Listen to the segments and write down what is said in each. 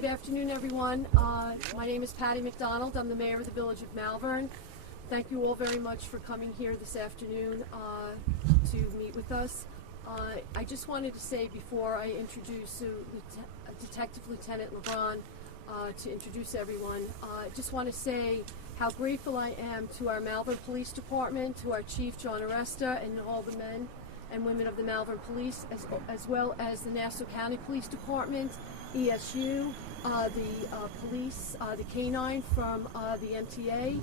Good afternoon, everyone. My name is Patty McDonald. I'm the mayor of the village of Malverne. Thank you all very much for coming here this afternoon to meet with us. I just wanted to say before I introduce Detective Lieutenant Malverne to introduce everyone, I just want to say how grateful I am to our Malverne Police Department, to our Chief John Aresta, and all the men and women of the Malverne Police, as well as the Nassau County Police Department, ESU, the police, the canine from the MTA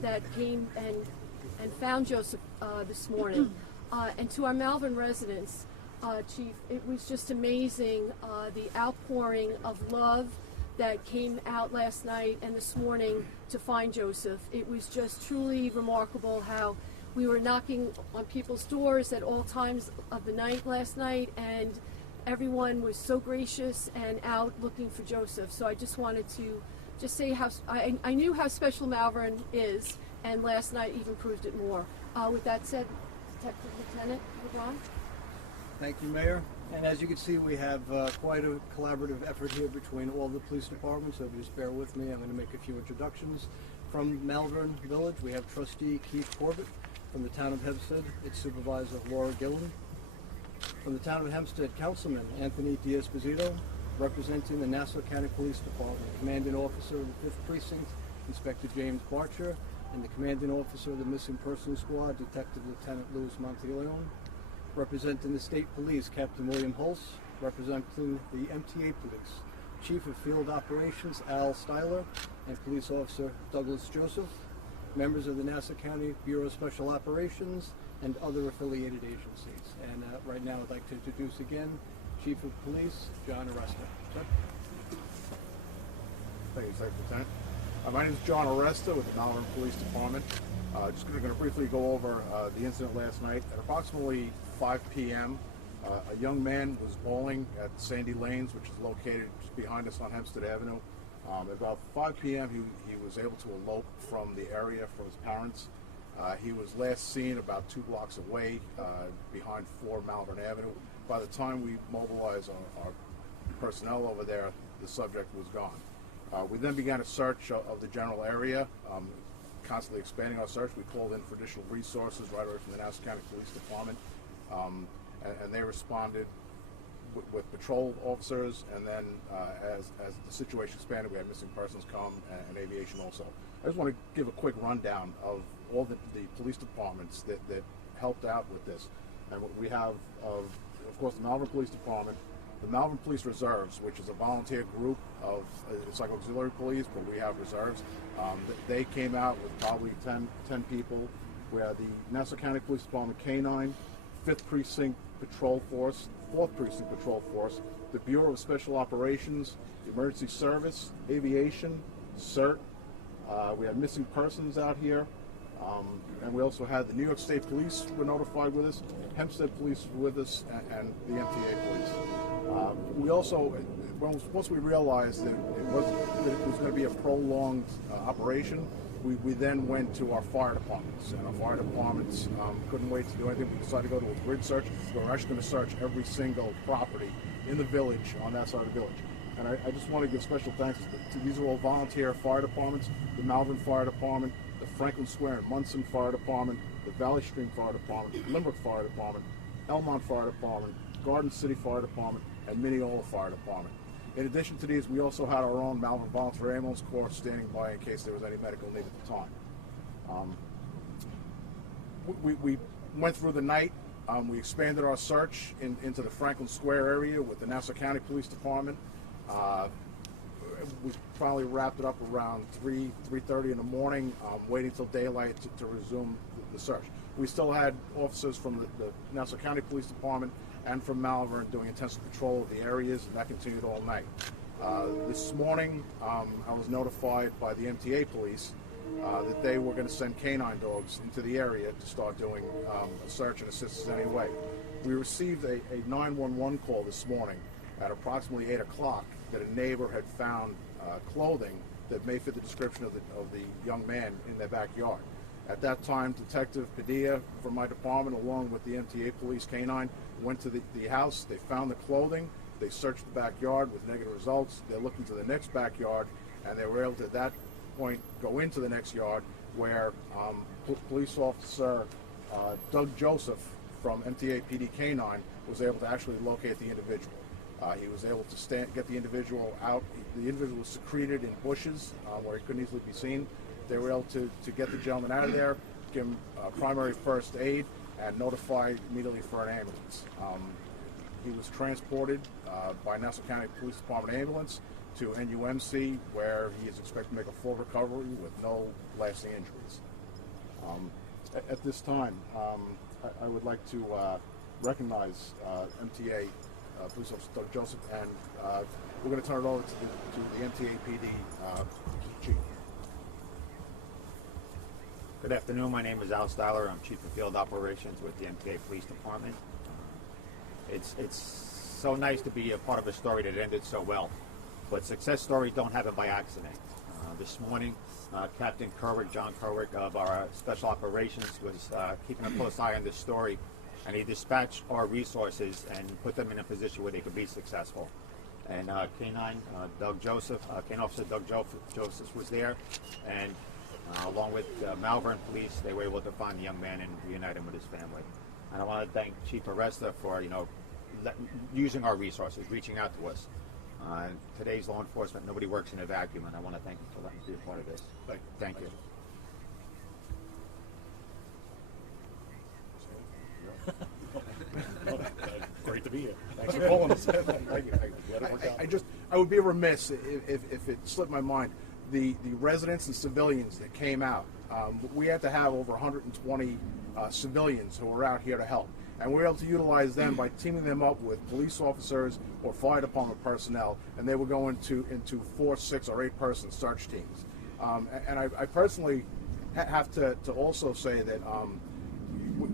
that came and found Joseph this morning. And to our Malverne residents, Chief, it was just amazing the outpouring of love that came out last night and this morning to find Joseph. It was just truly remarkable how we were knocking on people's doors at all times of the night last night, and everyone was so gracious and out looking for Joseph. So I just wanted to just say how I knew how special Malverne is, and last night even proved it more. With that said, Detective Lieutenant LeBron. Thank you, Mayor. And as you can see, we have quite a collaborative effort here between all the police departments, so if you just bear with me, I'm going to make a few introductions. From Malverne Village, we have Trustee Keith Corbett. From the Town of Hempstead, its Supervisor Laura Gillen. From the Town of Hempstead, Councilman Anthony D'Esposito. Representing the Nassau County Police Department, Commanding Officer of the 5th Precinct, Inspector James Barcher, and the Commanding Officer of the Missing Persons Squad, Detective Lieutenant Louis Monteleone. Representing the State Police, Captain William Hulse. Representing the MTA Police, Chief of Field Operations Al Styler, and Police Officer Douglas Joseph. Members of the Nassau County Bureau of Special Operations, and other affiliated agencies. And right now I'd like to introduce again Chief of Police John Aresta. Sir? Thank you, Secretary Lieutenant. My name is John Aresta with the Malverne Police Department. Just going to briefly go over the incident last night. At approximately 5 p.m., a young man was bowling at Sandy Lanes, which is located just behind us on Hempstead Avenue. At about 5 p.m., he was able to elope from the area from his parents. He was last seen about 2 blocks away behind 4 Malverne Avenue. By the time we mobilized our personnel over there, the subject was gone. We then began a search of the general area, constantly expanding our search. We called in for additional resources right away from the Nassau County Police Department, and they responded with patrol officers, and then as the situation expanded, we had missing persons come and aviation also. I just want to give a quick rundown of all the police departments that helped out with this. And we have, of course, the Malverne Police Department, the Malverne Police Reserves, which is a volunteer group of, it's like auxiliary police, but we have reserves. They came out with probably 10 people. We have the Nassau County Police Department K-9, 5th Precinct Patrol Force, 4th Precinct Patrol Force, the Bureau of Special Operations, the Emergency Service, Aviation, CERT. We had missing persons out here. And we also had the New York State Police were notified with us, Hempstead Police were with us, and the MTA Police. We also, once we realized that it was going to be a prolonged operation, we then went to our fire departments, and our fire departments couldn't wait to do anything. We decided to go to a grid search. We were actually going to search every single property in the village on that side of the village. And I just want to give special thanks to these are all volunteer fire departments, the Malverne Fire Department, the Franklin Square and Munson Fire Department, the Valley Stream Fire Department, Limerick Fire Department, Elmont Fire Department, Garden City Fire Department, and Mineola Fire Department. In addition to these, we also had our own Malverne Volunteer Ambulance Corps standing by in case there was any medical need at the time. We went through the night. We expanded our search into the Franklin Square area with the Nassau County Police Department. We finally wrapped it up around 3:30 in the morning, waiting till daylight to resume the search. We still had officers from the Nassau County Police Department and from Malverne doing intensive patrol of the areas, and that continued all night. This morning, I was notified by the MTA Police that they were going to send canine dogs into the area to start doing a search and assist us anyway. We received a 911 call this morning at approximately 8 o'clock that a neighbor had found clothing that may fit the description of the young man in their backyard. At that time, Detective Padilla from my department, along with the MTA Police K-9, went to the house. They found the clothing. They searched the backyard with negative results. They're looking to the next backyard, and they were able to, at that point, go into the next yard where police officer Doug Joseph from MTA PD K9 was able to actually locate the individual. He was able to get the individual out. The individual was secreted in bushes where he couldn't easily be seen. They were able to get the gentleman out of there, give him primary first aid, and notify immediately for an ambulance. He was transported by Nassau County Police Department ambulance to NUMC, where he is expected to make a full recovery with no lasting injuries. At this time, I would like to recognize MTA Police Officer Doug Joseph, and we're going to turn it over to the MTA PD chief. Good afternoon. My name is Al Styler. I'm Chief of Field Operations with the MTA Police Department. It's so nice to be a part of a story that ended so well, but success stories don't happen by accident. This morning, Captain Kerwick, John Kerwick of our Special Operations, was keeping a close eye on this story, and he dispatched our resources and put them in a position where they could be successful. And K9 Doug Joseph, K9 Officer Doug Joseph was there, and along with Malverne Police, they were able to find the young man and reunite him with his family. And I want to thank Chief Aresta for using our resources, reaching out to us. Today's law enforcement, nobody works in a vacuum, and I want to thank you for letting me be a part of this. Thank you. Great to be here. Thanks for calling us. Thank you. I would be remiss if it slipped my mind. The residents and civilians that came out, we had to have over 120 civilians who were out here to help. And we were able to utilize them by teaming them up with police officers or fire department personnel, and they would go into 4, 6, or 8 person search teams. And I personally have to also say that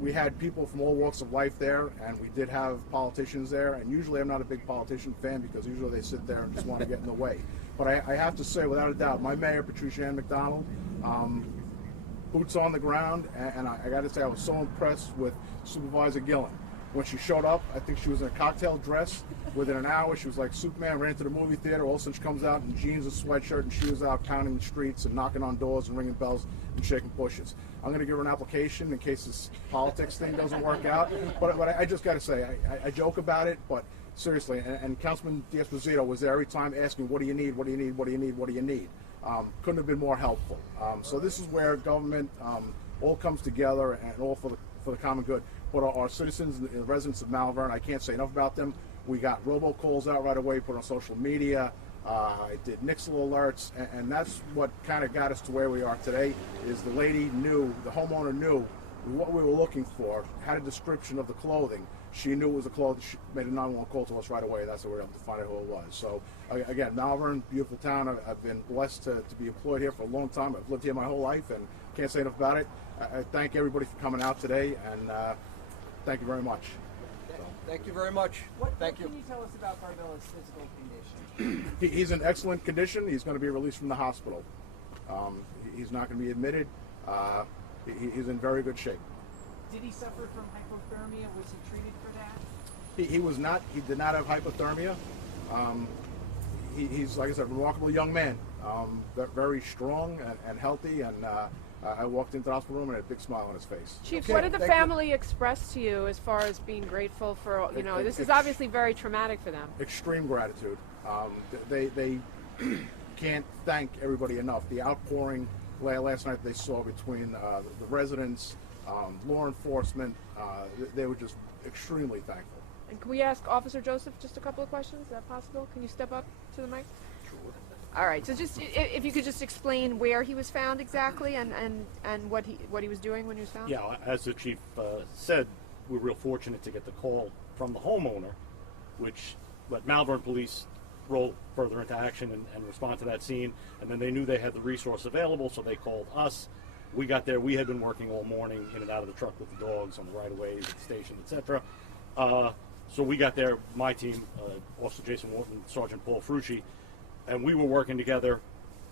we had people from all walks of life there, and we did have politicians there. And usually I'm not a big politician fan because usually they sit there and just want to get in the way. But I have to say, without a doubt, my mayor, Patricia Ann McDonald, boots on the ground, and I got to say I was so impressed with Supervisor Gillen. When she showed up, I think she was in a cocktail dress. Within an hour, she was like Superman, ran to the movie theater. All of a sudden, she comes out in jeans and sweatshirt, and she was out pounding the streets and knocking on doors and ringing bells and shaking bushes. I'm going to give her an application in case this politics thing doesn't work out. But I just got to say, I joke about it, but seriously, and Councilman D'Esposito was there every time asking, what do you need, what do you need, what do you need, what do you need? Couldn't have been more helpful. So this is where government all comes together and all for the common good. But our citizens and the residents of Malverne, I can't say enough about them. We got robocalls out right away, put on social media. I did Nixle alerts, and that's what kind of got us to where we are today. Is the lady knew, the homeowner knew what we were looking for, had a description of the clothing. She knew it was the clothing. She made a 911 call to us right away. That's how we were able to find out who it was. So again, Malverne, beautiful town. I've been blessed to be employed here for a long time. I've lived here my whole life, and can't say enough about it. I thank everybody for coming out today, and thank you very much. Thank you very much. Thank you. What can you tell us about Barbella's physical condition? He's in excellent condition. He's going to be released from the hospital. He's not going to be admitted. He's in very good shape. Did he suffer from hypothermia? Was he treated for that? He was not. He did not have hypothermia. He's, like I said, a remarkable young man. Very strong and healthy, and I walked into the hospital room and had a big smile on his face. Chief, Okay, what did the thank you. family express to you as far as being grateful for, this is obviously very traumatic for them. Extreme gratitude. They can't thank everybody enough. The outpouring last night they saw between the residents, law enforcement, they were just extremely thankful. And can we ask Officer Joseph just a couple of questions? Is that possible? Can you step up to the mic? Sure. All right. So just if you could just explain where he was found exactly and what he was doing when he was found. Yeah, as the chief said, we're real fortunate to get the call from the homeowner, which let Malverne police roll further into action and respond to that scene. And then they knew they had the resource available, so they called us. We got there. We had been working all morning in and out of the truck with the dogs on the right-of-ways at the station, etc. So we got there, my team, Officer Jason Wharton, Sergeant Paul Frucci, and we were working together,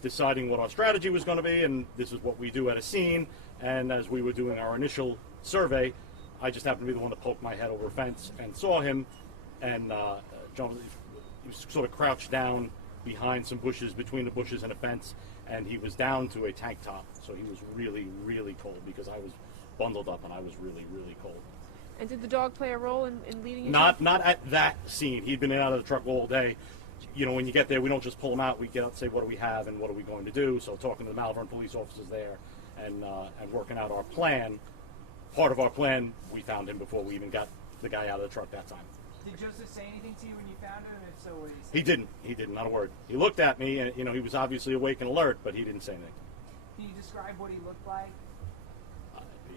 deciding what our strategy was going to be, and this is what we do at a scene. And as we were doing our initial survey, I just happened to be the one that poked my head over a fence and saw him. And John, was sort of crouched down behind some bushes, between the bushes and a fence, and he was down to a tank top. So he was really, really cold because I was bundled up and I was really, really cold. And did the dog play a role in leading you? Not at that scene. He'd been in and out of the truck all day. You know, when you get there, we don't just pull him out. We get out and say, what do we have and what are we going to do? So talking to the Malverne police officers there and working out our plan. Part of our plan, we found him before we even got the guy out of the truck that time. Did Joseph say anything to you when you found him? If so, what did he say? He didn't. He didn't. Not a word. He looked at me, and you know, he was obviously awake and alert, but he didn't say anything. Can you describe what he looked like?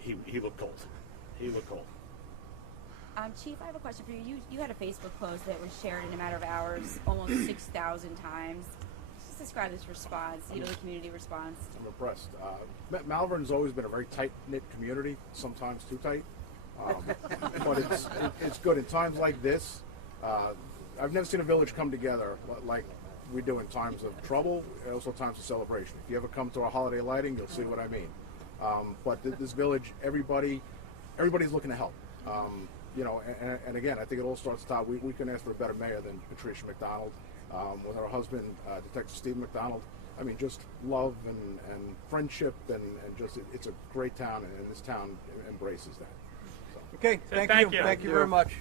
He looked cold. He looked cold. Chief, I have a question for you. You had a Facebook post that was shared in a matter of hours, almost 6,000 times. Just describe this response, the community response. I'm impressed. Malverne's always been a very tight-knit community, sometimes too tight. But it's good. In times like this, I've never seen a village come together like we do in times of trouble and also times of celebration. If you ever come to our holiday lighting, you'll see what I mean. But this village, everybody's looking to help. And again, I think it all starts at the top. We couldn't ask for a better mayor than Patricia McDonald. With her husband, Detective Steve McDonald. I mean, just love and friendship and just it's a great town, and this town embraces that. So. Okay, thank you. Thank you very much.